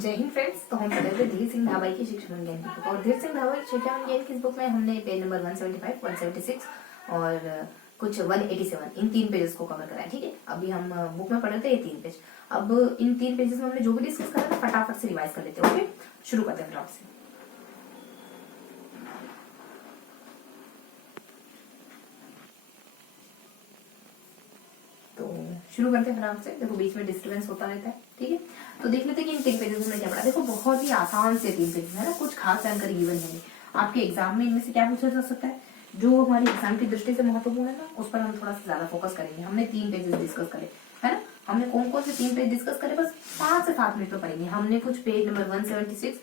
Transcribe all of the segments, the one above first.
जय हिंद फ्रेंड्स। तो हम पढ़ रहे थे धीर सिंह धाबाई की शिक्षा ज्ञान की बुक, और धीर सिंह धाबाई शिक्षा ज्ञान की इस बुक में हमने पेज नंबर 175, 176 और कुछ 187 इन 3 पेजेस को कवर करा है। ठीक है, अभी हम बुक में पढ़ रहे थे ये 3 पेज। अब इन 3 पेजेस में हमने जो भी डिस्कस करा था फटाफट से रिवाइज कर लेते हैं। ओके, शुरू करते हैं फटाफट से। शुरू करते हैं फटाफट से। देखो बीच में डिस्टर्बेंस होता रहता है, ठीक है। तो देख लेते हैं कि इन 3 पेजेस में क्या पढ़ा। देखो बहुत ही आसान से 3 पेजेस है ना, कुछ खास जानकारी गिवन है। आपके एग्जाम में इनमें से क्या पूछा जा सकता है, जो हमारी एग्जाम की दृष्टि से महत्वपूर्ण है ना, उस पर हम थोड़ा सा ज्यादा फोकस करेंगे। हमने 3 पेजेस डिस्कस करे है ना। हमने कौन कौन से 3 पेज डिस्कस करे, बस 5 से 7 मिनट में पढ़ेंगे। हमने कुछ पेज नंबर 176,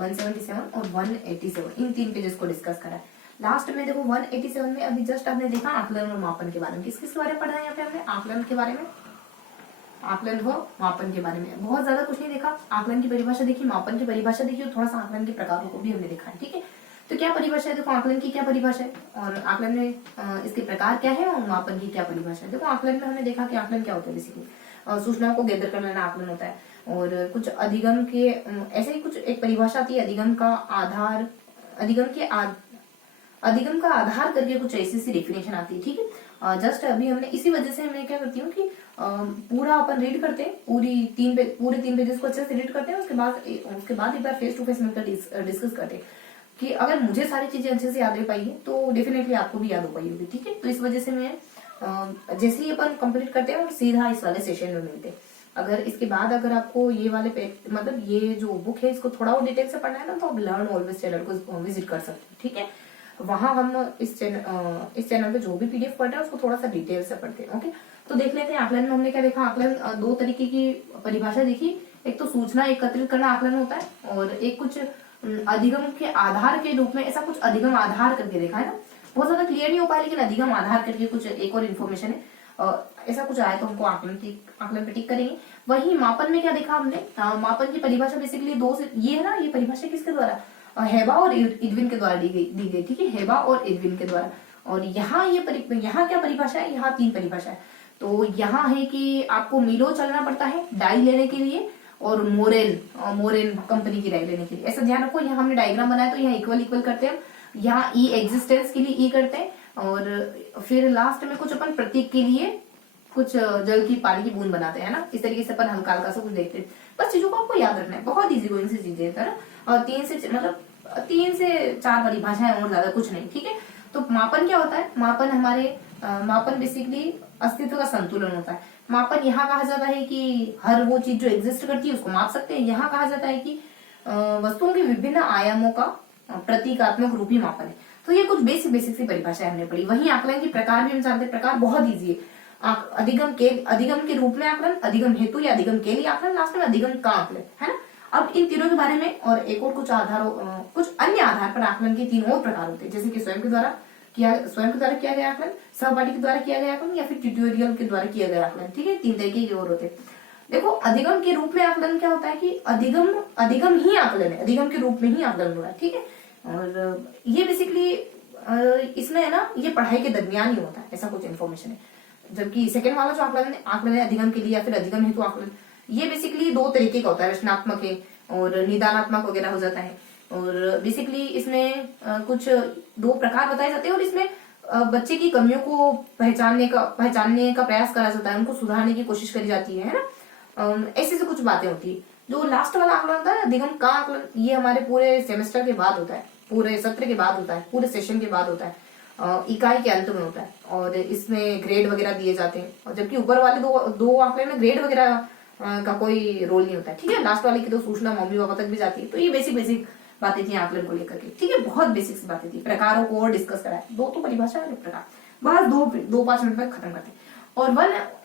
177 और 187 इन 3 पेजेस को डिस्कस करा है। लास्ट में देखो 187 में अभी जस्ट आपने देखा आकलन और मापन के बारे में। किस किस बारे में पढ़ा है यहाँ पे हमने? आकलन के बारे में, आकलन व मापन के बारे में। बहुत ज्यादा कुछ नहीं देखा। आकलन की परिभाषा देखी, मापन की परिभाषा देखी और थोड़ा सा आकलन के प्रकारों को भी हमने देखा है। ठीक है, तो क्या परिभाषा है, देखो आकलन की क्या परिभाषा है और आकलन में इसके प्रकार क्या है और मापन की क्या परिभाषा है। देखो आकलन में हमने देखा कि आकलन क्या होता है, बेसिकली सूचनाओं को गैदर कर लेना आकलन होता है। और कुछ अधिगम के ऐसे ही कुछ एक परिभाषा आती है, अधिगम का आधार, अधिगम का आधार करके कुछ ऐसी सी डेफिनेशन आती है। ठीक है, जस्ट अभी हमने इसी वजह से मैं क्या करती हूँ कि पूरा अपन रीड करते हैं, पूरे 3 पेजेस को अच्छे से रीड करते हैं। उसके बाद एक बार फेस टू फेस मिलकर डिस्कस करते हैं कि अगर मुझे सारी चीजें अच्छे से याद रह पाई है तो डेफिनेटली आपको भी याद हो पाई होगी। ठीक है, तो इस वजह से मैं जैसे ही अपन कंप्लीट करते हैं और सीधा इस वाले सेशन में मिलते हैं। अगर इसके बाद अगर आपको ये वाले मतलब ये जो बुक है इसको थोड़ा और डिटेल से पढ़ना है ना, तो आप लर्न ऑलवेज चैनल को विजिट कर सकते हैं। ठीक है, वहां हम इस चैनल पे जो भी पीडीएफ पढ़ रहे हैं उसको थोड़ा सा डिटेल से पढ़ते हैं। ओके, तो देख लेते हैं आकलन में हमने क्या देखा। आकलन 2 तरीके की परिभाषा देखी। एक तो सूचना एकत्रित करना आकलन होता है, और एक कुछ अधिगम के आधार के रूप में, ऐसा कुछ अधिगम आधार करके देखा है ना। बहुत ज्यादा क्लियर नहीं हो पाया, लेकिन अधिगम आधार करके कुछ एक और इन्फॉर्मेशन है, ऐसा कुछ आया तो हमको आकलन पे टिक करेंगे। वही मापन में क्या देखा हमने, मापन की परिभाषा बेसिकली 2 से ये है ना। ये परिभाषा किसके द्वारा, हेबा और इडविन के द्वारा दी गई। ठीक है, हेबा और इडविन के द्वारा। और यहाँ यहाँ क्या परिभाषा है, यहाँ 3 परिभाषा है। तो यहाँ है कि आपको मीलो चलना पड़ता है डाई लेने के लिए, और मोरेन कंपनी की डाई लेने के लिए। ऐसा ध्यान रखो, यहाँ हमने डायग्राम बनाया तो यहाँ इक्वल करते हैं, यहाँ ई एग्जिस्टेंस के लिए ई करते हैं, और फिर लास्ट में कुछ अपन प्रतीक के लिए कुछ जल की पानी की बूंद बनाते हैं ना। इस तरीके से अपन हल्का हल्का सा कुछ देखते हैं। बस चीजों को आपको याद रखना है, बहुत इजी गोइंग सी चीजें है ना। और 3 से 4 परिभाषाएं और ज्यादा कुछ नहीं। ठीक है, तो मापन क्या होता है, मापन बेसिकली अस्तित्व का संतुलन होता है। मापन यहाँ कहा जाता है कि हर वो चीज जो एग्जिस्ट करती है उसको माप सकते हैं। यहाँ कहा जाता है कि वस्तुओं के विभिन्न आयामों का प्रतीकात्मक रूपी मापन है। तो ये कुछ बेसिक सी परिभाषा हमने पढ़ी। वही आकलन के प्रकार भी हम जानते हैं। प्रकार बहुत ईजी है। अधिगम के रूप में आकलन, अधिगम हेतु या अधिगम के लिए आकलन, लास्ट में अधिगम का आकलन, है ना। अब इन तीनों के बारे में और एक और कुछ अन्य आधार पर आकलन के 3 और प्रकार होते हैं, जैसे कि स्वयं के द्वारा किया गया आकलन, सहपाठी के द्वारा किया गया आकलन, या फिर ट्यूटोरियल के द्वारा किया गया आकलन। ठीक है, 3 तरीके के और होते हैं। देखो अधिगम के रूप में आकलन क्या होता है कि अधिगम ही आकलन है, अधिगम के रूप में ही आकलन हो रहा है। ठीक है, और ये बेसिकली इसमें है ना, ये पढ़ाई के दरमियान ही होता है, ऐसा कुछ इन्फॉर्मेशन है। जबकि सेकंड वाला जो आकलन है अधिगम के लिए या फिर अधिगम हेतु आकलन, ये बेसिकली 2 तरीके का होता है, रचनात्मक है और निदानात्मक वगैरह हो जाता है। और बेसिकली इसमें कुछ 2 प्रकार बताए जाते हैं, और इसमें बच्चे की कमियों को पहचानने का प्रयास करा जाता है, उनको सुधारने की कोशिश करी जाती है ना। ऐसी से कुछ बातें होती है। जो लास्ट वाला आकलन होता है अधिगम का आकलन, ये हमारे पूरे सेमेस्टर के बाद होता है, पूरे सत्र के बाद होता है, पूरे सेशन के बाद होता है, इकाई के अंत में होता है, और इसमें ग्रेड वगैरह दिए जाते हैं। और जबकि ऊपर वाले दो आंकड़े में ग्रेड वगैरह का कोई रोल नहीं होता है। ठीक है, लास्ट वाले की तो सूचना मम्मी पापा तक भी जाती है। तो ये बेसिक बातें थी आकलन को लेकर के। ठीक है, बहुत बेसिक सी बातें थी। प्रकारों को और डिस्कस करा है। 2 तो परिभाषा है, प्रकार बस 2-5 मिनट में खत्म करते हैं। और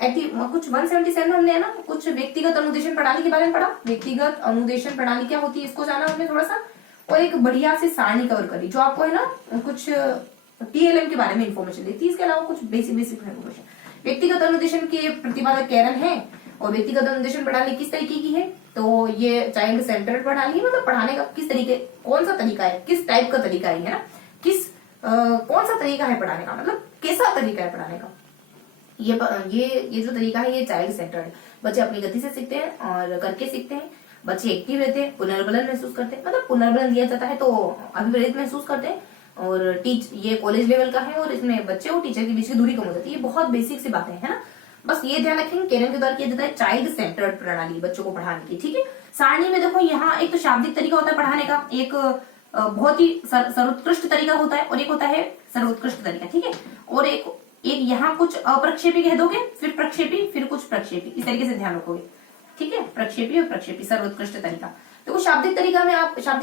177 हमने है ना कुछ व्यक्तिगत अनुदेशन प्रणाली के बारे में पढ़ा। व्यक्तिगत अनुदेशन प्रणाली क्या होती है इसको जाना हमने थोड़ा सा, और एक बढ़िया सी सारणी कवर करी जो आपको है ना कुछ टीएलएम के बारे में इन्फॉर्मेशन देती है। इसके अलावा कुछ बेसिक इन्फॉर्मेशन। व्यक्तिगत अनुदेशन के प्रतिपादक कैरन है, और व्यक्तिगत अनुदेशन प्रणाली किस तरीके की है, तो ये चाइल्ड सेंटर्ड प्रणाली, मतलब पढ़ाने का किस तरीके, कौन सा तरीका है, किस टाइप का तरीका है ना, कौन सा तरीका है पढ़ाने का, मतलब कैसा तरीका है पढ़ाने का। ये जो तरीका है ये चाइल्ड सेंटर्ड है। बच्चे अपनी गति से सीखते हैं और करके सीखते हैं। बच्चे एक्टिव रहते हैं, पुनर्बलन महसूस करते हैं, मतलब पुनर्बलन दिया जाता है तो अभिप्रेरित महसूस करते हैं। और ये कॉलेज लेवल का है और इसमें बच्चे और टीचर के बीच की दूरी कम हो जाती है। ये बहुत बेसिक सी बातें है ना। बस ये ध्यान रखेंगे केरन के द्वारा किया जाता है चाइल्ड सेंटर्ड प्रणाली बच्चों को पढ़ाने की। ठीक है, सारणी में देखो यहाँ एक तो शाब्दिक तरीका होता है पढ़ाने का, एक बहुत ही सर्वोत्कृष्ट तरीका होता है और एक होता है सर्वोत्कृष्ट तरीका। ठीक है, और एक यहाँ कुछ अप्रक्षेपी कह दोगे, फिर प्रक्षेपी, फिर कुछ प्रक्षेपी, इस तरीके से ध्यान रखोगे। ठीक है, प्रक्षेपी और प्रक्षेपी, सर्वोत्कृष्ट तरीका। देखो शाब्दिक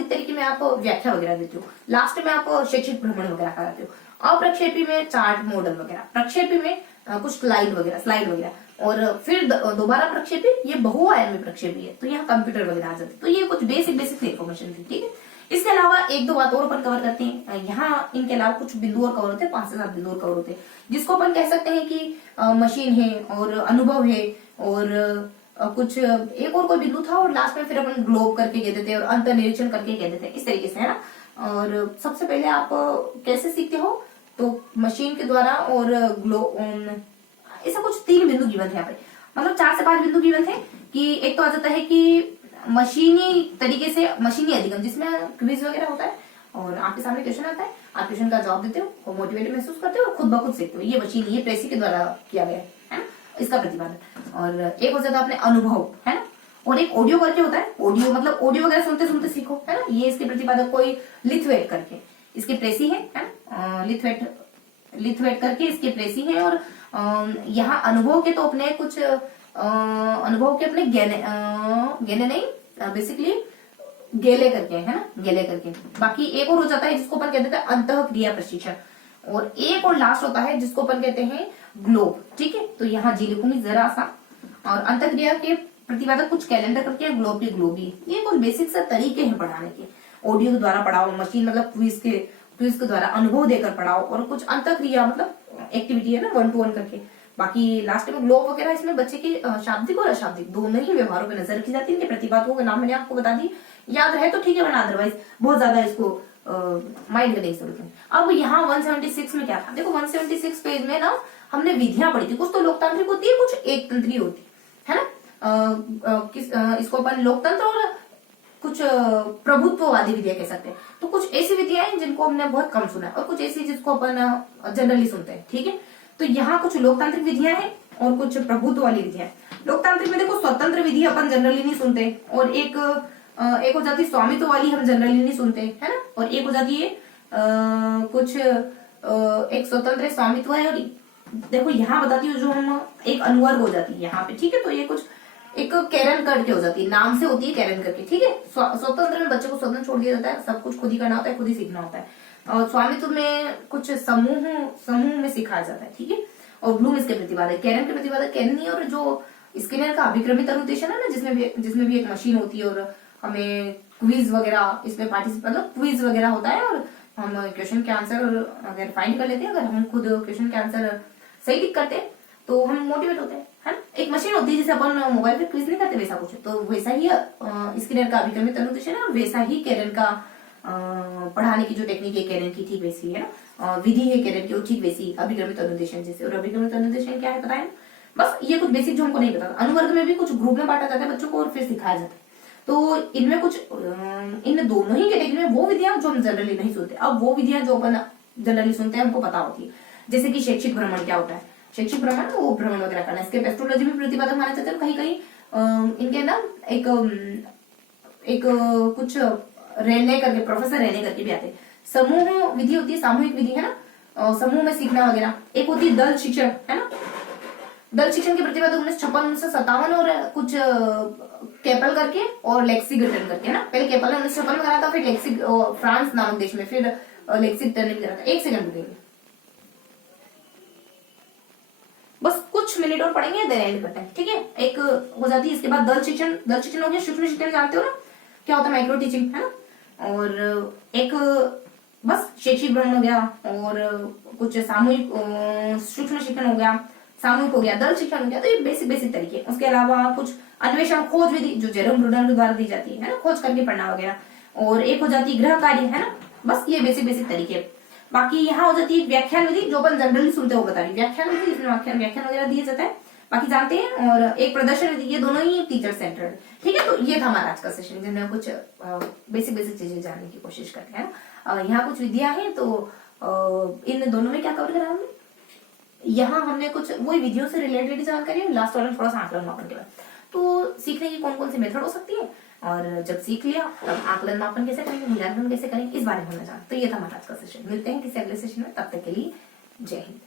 तरीके में आप व्याख्या वगैरह देते हो, लास्ट में आप शैक्षिक भ्रमण वगैरह कराते हो। अप्रक्षेपी में चार्ट मॉडल वगैरह, प्रक्षेपी में कुछ स्लाइड वगैरह, और फिर दोबारा प्रक्षेपी, ये बहुआयामी प्रक्षेपी है तो यहाँ कंप्यूटर वगैरह आ जाते हैं। तो ये कुछ बेसिक इन्फॉर्मेशन थी। ठीक है, इसके अलावा एक दो बात और अपन कवर करते हैं। यहाँ इनके अलावा कुछ बिंदु और कवर होते हैं, 5 से 7 बिंदु और कवर होते हैं, जिसको अपन कह सकते हैं कि मशीन है और अनुभव है और कुछ एक और कोई बिंदु था, और लास्ट में फिर अपन ग्लोब करके कह देते हैं और अंतर निरीक्षण करके कह देते हैं, इस तरीके से, है ना। और सबसे पहले आप कैसे सीखते हो, तो मशीन के द्वारा और ऐसा कुछ 3 बिंदु गिवन थे यहाँ पे, मतलब 4 से 5 बिंदु गिवन थे। कि एक तो आ जाता है कि मशीनी तरीके से मशीनी अधिगम, जिसमें क्विज वगैरह होता है और आपके सामने क्वेश्चन आता है, आप क्वेश्चन का जवाब देते हो, मोटिवेटेड महसूस करते हो और खुद ब खुद सीखते हो। ये मशीनी, ये प्रेसी के द्वारा किया गया है ना, इसका प्रतिपादन। और एक हो जाता है अपने अनुभव, है ना, और एक ऑडियो करके होता है, ऑडियो मतलब ऑडियो वगैरह सुनते सुनते सीखो, है ना। ये इसके प्रतिपादक कोई लिथवेट करके इसकी प्रेसी है ना, लिथवेट करके इसके प्रेसी है। और यहाँ अनुभव के तो अपने कुछ अनुभव के अपने गेने नहीं, बेसिकली गेले करके, है ना, गेले करके। बाकी एक और हो जाता है जिसको अपन कहते हैं अंतः क्रिया प्रशिक्षण, और एक और लास्ट होता है जिसको अपन कहते हैं ग्लोब। ठीक है, तो यहाँ जी लिखूंगी जरा सा, और अंतः क्रिया के प्रतिपादक कुछ कैलेंडर करके, ग्लोब के ग्लोबी। ये कुछ बेसिक से तरीके हैं पढ़ाने के। ऑडियो के द्वारा पढ़ाओ, मशीन मतलब क्विज के द्वारा अनुभव देकर पढ़ाओ, और कुछ अंतः क्रिया मतलब एक्टिविटी है ना 1 to 1 करके। बाकी लास्ट में ग्लोब वगैरह, इसमें बच्चे के शाब्दिक और अशाब्दिक दोनों ही व्यवहारों पर नजर रखी जाती है। इनके प्रतिपादकों के नाम मैंने आपको बता दी, याद रहे तो ठीक है, वरना अदरवाइज बहुत ज्यादा इसको माइंड करने की जरूरत है। अब यहाँ 176 में क्या था, देखो 176 पेज में ना हमने विधियां पढ़ी थी। कुछ तो लोकतांत्रिक होती है, कुछ एक तंत्रीय होती है ना। इसको अपन लोकतंत्र और कुछ प्रभुत्ववादी विधियां कह सकते हैं। तो कुछ ऐसी विधियां हैं जिनको हमने बहुत कम सुना है, और कुछ ऐसी जिसको अपन जनरली सुनते हैं। ठीक है, तो यहाँ कुछ लोकतांत्रिक विधियां हैं और कुछ प्रभुत्व वाली विधियां। लोकतांत्रिक में देखो स्वतंत्र विधि अपन जनरली नहीं सुनते, और एक हो जाती है स्वामित्व वाली, हम जनरली नहीं सुनते, है ना। और एक हो जाती है कुछ एक स्वतंत्र स्वामित्व है। और देखो यहाँ बताती हूँ जो हम एक अनुवर्ग हो जाती है यहाँ पे। ठीक है, तो ये कुछ एक कैरन करके हो जाती है, नाम से होती है कैरन करके। ठीक है, स्वतंत्र में बच्चे को स्वतंत्र छोड़ दिया जाता है, सब कुछ खुद ही करना होता है, खुद ही सीखना होता है। और स्वामित्व में कुछ समूह में सिखाया जाता है। ठीक है, और ब्लूम इसके प्रतिपादक, कैरन के प्रतिपादक कैरनी, और जो स्किनर का अभिक्रमित अनुदेशन है ना, जिसमें भी एक मशीन होती है और हमें क्विज वगैरह इसमें पार्टिसिपेट, मतलब क्विज वगैरह होता है और हम क्वेश्चन के आंसर अगर फाइंड कर लेते हैं, अगर हम खुद क्वेश्चन के आंसर सही टिक करते हैं तो हम मोटिवेट होते हैं, है ना। एक मशीन होती है जिसे अपन मोबाइल पे क्विज नहीं करते, वैसा कुछ, तो वैसा ही स्किनर का अभिक्रमित अनुदेशन है, और वैसा ही कैरन का पढ़ाने की जो टेक्निक है कैरन की ठीक वैसी है ना, विधि है कैरन की ठीक वैसी, अभिक्रमित अनुदेशन जैसे। और अभिक्रमित अनुदेशन क्या है पता है, बस ये कुछ बेसिक जो हमको नहीं पता। अनुवर्ग में भी कुछ ग्रुप में बांटा जाता है बच्चों को और फिर सिखाया जाता है। तो इनमें कुछ इन दोनों ही कैटेगरी में वो विधियां जो हम जनरली नहीं सुनते, अब वो विधियां जो अपन जनरली सुनते हैं हमको पता होती है। जैसे कि शैक्षिक भ्रमण क्या होता है, शैक्षिक भ्रमण वो भ्रमण वगैरह करना, इसके पेस्ट्रोलॉजी भी प्रतिपादक माने जाते हैं। कहीं कहीं इनके ना एक कुछ रहने करके, प्रोफेसर रहने करके भी आते हैं। समूह विधि होती है, सामूहिक विधि है ना, समूह में सीखना वगैरह। एक होती है दल शिक्षण, है ना। दल शिक्षण के प्रतिपादक 1956-1957 और कुछ केपल करके और लेक्सिगटन करके, है ना। पहले केपल ने 1956 में करा था, फिर फ्रांस नामक देश में, फिर लेक्सिगटन ने करा था। एक सेकंड रुकेंगे, बस कुछ मिनट और पढ़ेंगे, देन एंड करते हैं। ठीक है, एक हो जाती है इसके बाद दल शिक्षण हो गया। सूक्ष्म शिक्षण जानते हो ना क्या होता है, माइक्रो टीचिंग, है ना। और एक बस शैक्षिक भ्रमण हो गया, और कुछ सामूहिक सूक्ष्म शिक्षण हो गया, सामूहिक हो गया, दल शिक्षण हो गया। तो ये बेसिक तरीके। उसके अलावा कुछ अन्वेषण खोज विधि जो जेरोम ब्रूनर के द्वारा दी जाती है ना, खोज करके पढ़ना वगैरह। और एक हो जाती है गृह कार्य, है ना। बस ये बेसिक तरीके। बाकी यहाँ हो जाती है व्याख्यान विधि जो अपन जनरली सुनते हो, बता रही व्याख्यान विधि, इसमें व्याख्यान वगैरह दिया जाता है। बाकी जानते हैं। और एक प्रदर्शन, ये दोनों ही टीचर सेंटर्ड, ठीक है। तो ये था हमारा आज का सेशन, जिनमें कुछ बेसिक चीजें जानने की कोशिश करते हैं। यहाँ कुछ विधियां हैं, तो इन दोनों में क्या कवर करा हमने, यहाँ हमने कुछ वही विधियों से रिलेटेड जानकारी, लास्ट वाला थोड़ा सा आकलन मापन के बाद। तो सीखने की कौन कौन सी मेथड हो सकती है, और जब सीख लिया तब आकलन मापन कैसे करेंगे, मूल्यांकन कैसे करेंगे, इस बारे में हमने जाना। तो ये था हमारा आज का सेशन। मिलते हैं किसी अगले सेशन में, तब तक के लिए जय हिंद।